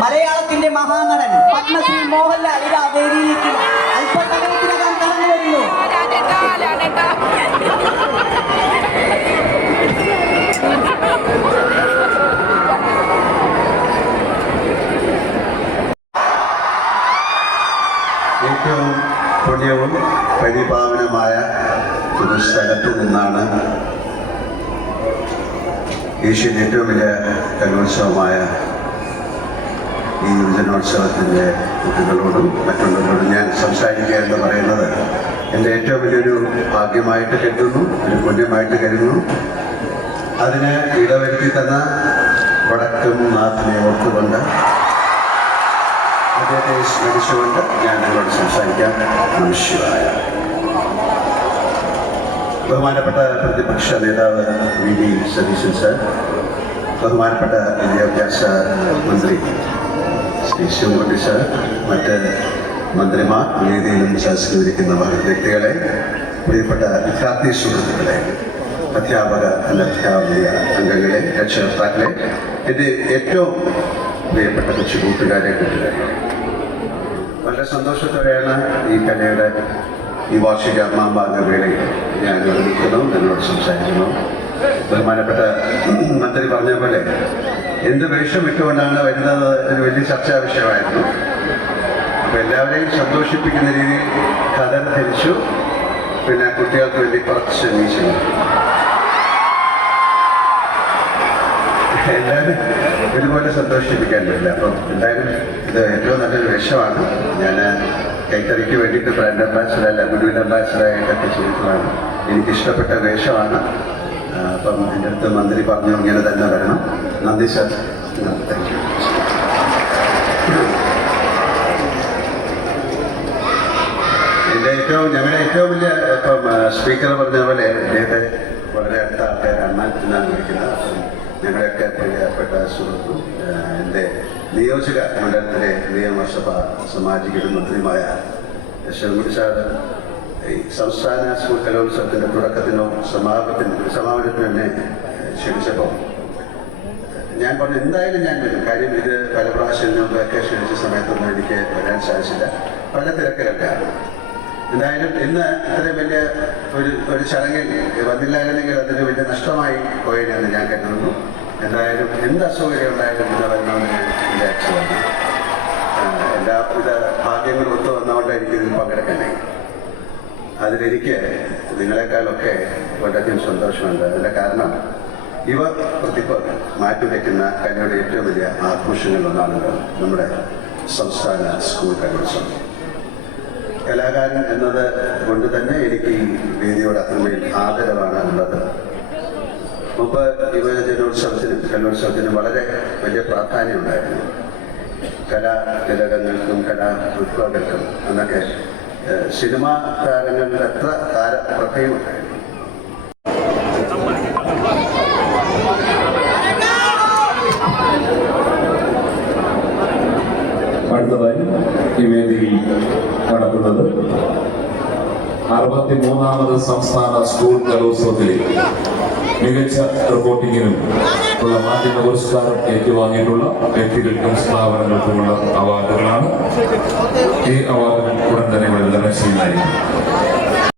മലയാളത്തിന്റെ മഹാനടൻ പത്മശ്രീ മോഹൻലാൽ ഇതാ വേദിയിലേക്ക് അല്പസമയത്തിനകം കടന്നു വരുന്നു. ഏറ്റവും പുണ്യവും പരിപാവനമായ ഒരു സ്ഥലത്ത് നിന്നാണ് ഏഷ്യൻ ഏറ്റവും വലിയ കലോത്സവമായ ഈ യുവജനോത്സവത്തിന്റെ കുട്ടികളോടും മറ്റുള്ളവരോടും ഞാൻ സംസാരിക്കുക എന്ന് പറയുന്നത് എന്റെ ഏറ്റവും വലിയൊരു ഭാഗ്യമായിട്ട് കരുതുന്നു ഒരു പുണ്യമായിട്ട് കരുതുന്നു. അതിന് ഇടവരുത്തി തന്ന വടക്കും നാഥിനെ ഓർത്തുകൊണ്ട് അദ്ദേഹത്തെ സ്മരിച്ചുകൊണ്ട് ഞാൻ നിങ്ങളോട് സംസാരിക്കാം. നമശിവായ ബഹുമാനപ്പെട്ട പ്രതിപക്ഷ നേതാവ് വി. ഡി സതീശൻ സർ ബഹുമാനപ്പെട്ട വിദ്യാഭ്യാസ മന്ത്രി ശ്രീ ശിവൻകുട്ടി സാർ മറ്റ് മന്ത്രിമാർ വേദിയിലും സഹസ്കരിക്കുന്ന വ്യക്തികളെ പ്രിയപ്പെട്ട വിദ്യാർത്ഥി സുഹൃത്തുക്കളെ അധ്യാപക അനധ്യാപക അംഗങ്ങളെ രക്ഷകർത്താക്കളെ എന്റെ ഏറ്റവും പ്രിയപ്പെട്ട കൊച്ചു കൂട്ടുകാരെ കൂട്ടുകാരെ വളരെ സന്തോഷത്തോടെയാണ് ഈ കലയുടെ ഈ വാർഷിക മാമ്പാങ്ക വേളയിൽ ഞാൻ നിർമ്മിക്കുന്നു നിങ്ങളോട് സംസാരിക്കുന്നു. ബഹുമാനപ്പെട്ട മന്ത്രി പറഞ്ഞ പോലെ എന്ത് വേഷം ഇട്ടുകൊണ്ടാണ് വരുന്നത് ഒരു വലിയ ചർച്ചാ വിഷയമായിരുന്നു. അപ്പൊ എല്ലാവരെയും സന്തോഷിപ്പിക്കുന്ന രീതിയിൽ കഥ ധരിച്ചു. പിന്നെ കുട്ടികൾക്ക് വേണ്ടി കുറച്ച് ശ്രമിച്ചു എല്ലാവരും ഒരുപോലെ സന്തോഷിപ്പിക്കാൻ അപ്പം എന്തായാലും ഇത് ഏറ്റവും നല്ലൊരു വേഷമാണ്. ഞാൻ കൈത്തറിക്ക് വേണ്ടിയിട്ട് ബ്രാൻഡ് അംബാസിഡർ അല്ല ഗുരുവിൻ അംബാസിഡർ ആയിട്ടൊക്കെ ചെയ്തതാണ്. എനിക്കിഷ്ടപ്പെട്ട വേഷമാണ്. അപ്പം എന്റെ അടുത്ത് മന്ത്രി പറഞ്ഞു ഇങ്ങനെ തന്നെ വരണം. നന്ദി സർ. താങ്ക് യു എന്റെ ഏറ്റവും ഞങ്ങളുടെ ഏറ്റവും വലിയ ഇപ്പം സ്പീക്കർ പറഞ്ഞ പോലെ അദ്ദേഹത്തെ വളരെ അടുത്ത ആൾക്കാരാണ്. എന്നാണ് വിളിക്കുന്നത് ഞങ്ങളുടെയൊക്കെ പ്രിയപ്പെട്ട സുഹൃത്തും എന്റെ നിയോജക മണ്ഡലത്തിലെ നിയമസഭ സാമാജിക മന്ത്രിയുമായ ശിവൻകുട്ടി സാർ സംസ്ഥാന സ്കൂൾ കലോത്സവത്തിന്റെ തുടക്കത്തിനോ സമാപനത്തിന് സമാപനത്തിനോ തന്നെ ക്ഷണിച്ചപ്പോൾ ഞാൻ പറഞ്ഞു എന്തായാലും ഞാൻ വരും. കാര്യം ഇത് പല പ്രാവശ്യം വെക്കേഷൻ അടിച്ച സമയത്തൊന്നും എനിക്ക് വരാൻ സാധിച്ചില്ല. പല തിരക്കിലൊക്കെയാണ് എന്തായാലും ഇന്ന് ഇത്രയും വലിയ ഒരു ഒരു ചടങ്ങിൽ വന്നില്ലായിരുന്നെങ്കിൽ അതൊരു വലിയ നഷ്ടമായി പോയെന്ന് ഞാൻ കരുതുന്നു. എന്തായാലും എന്ത് അസൗകര്യം ഉണ്ടായാലും ഇന്ന് വരണമെന്ന് വിചാരിച്ചു. വന്നു വിധ ഭാഗ്യങ്ങളും ഒത്തു വന്നുകൊണ്ട് എനിക്കിതിൽ പങ്കെടുക്കാനായി അതിലെനിക്ക് നിങ്ങളെക്കാളൊക്കെ വളരെയധികം സന്തോഷമുണ്ട്. അതിന്റെ കാരണം ഇവ പ്രതിഭ മാറ്റിവെക്കുന്ന കലയുടെ ഏറ്റവും വലിയ ആഘോഷങ്ങളിലൊന്നാണല്ലോ നമ്മുടെ സംസ്ഥാന സ്കൂൾ കലോത്സവം. കലാകാരൻ എന്നത് കൊണ്ട് തന്നെ എനിക്ക് ഈ വേദിയോട് അത്രമേൽ ആദരവാണ് ഉള്ളത്. മുമ്പ് യുവജനോത്സവത്തിനും കലോത്സവത്തിനും വളരെ വലിയ പ്രാധാന്യമുണ്ടായിരുന്നു കലാ തിലകങ്ങൾക്കും കലാ വിപ്ലവങ്ങൾക്കും എന്നൊക്കെ സിനിമാ താരങ്ങളുടെ എത്ര താര ഉണ്ടായിരുന്നു അടുത്തതായി ഈ വേദിയിൽ നടക്കുന്നത് അറുപത്തി മൂന്നാമത് സംസ്ഥാന സ്കൂൾ കലോത്സവത്തിൽ മികച്ച റിപ്പോർട്ടിങ്ങിനും ഉള്ള മാധ്യമ പുരസ്കാരം ഏറ്റുവാങ്ങിയിട്ടുള്ള വ്യക്തികൾക്കും സ്ഥാപനങ്ങൾക്കുമുള്ള അവാർഡുകളാണ്. ഈ അവാർഡുകൾ ഉടൻ തന്നെ ഇവിടെ വിതരണം ചെയ്യുന്നതായിരിക്കും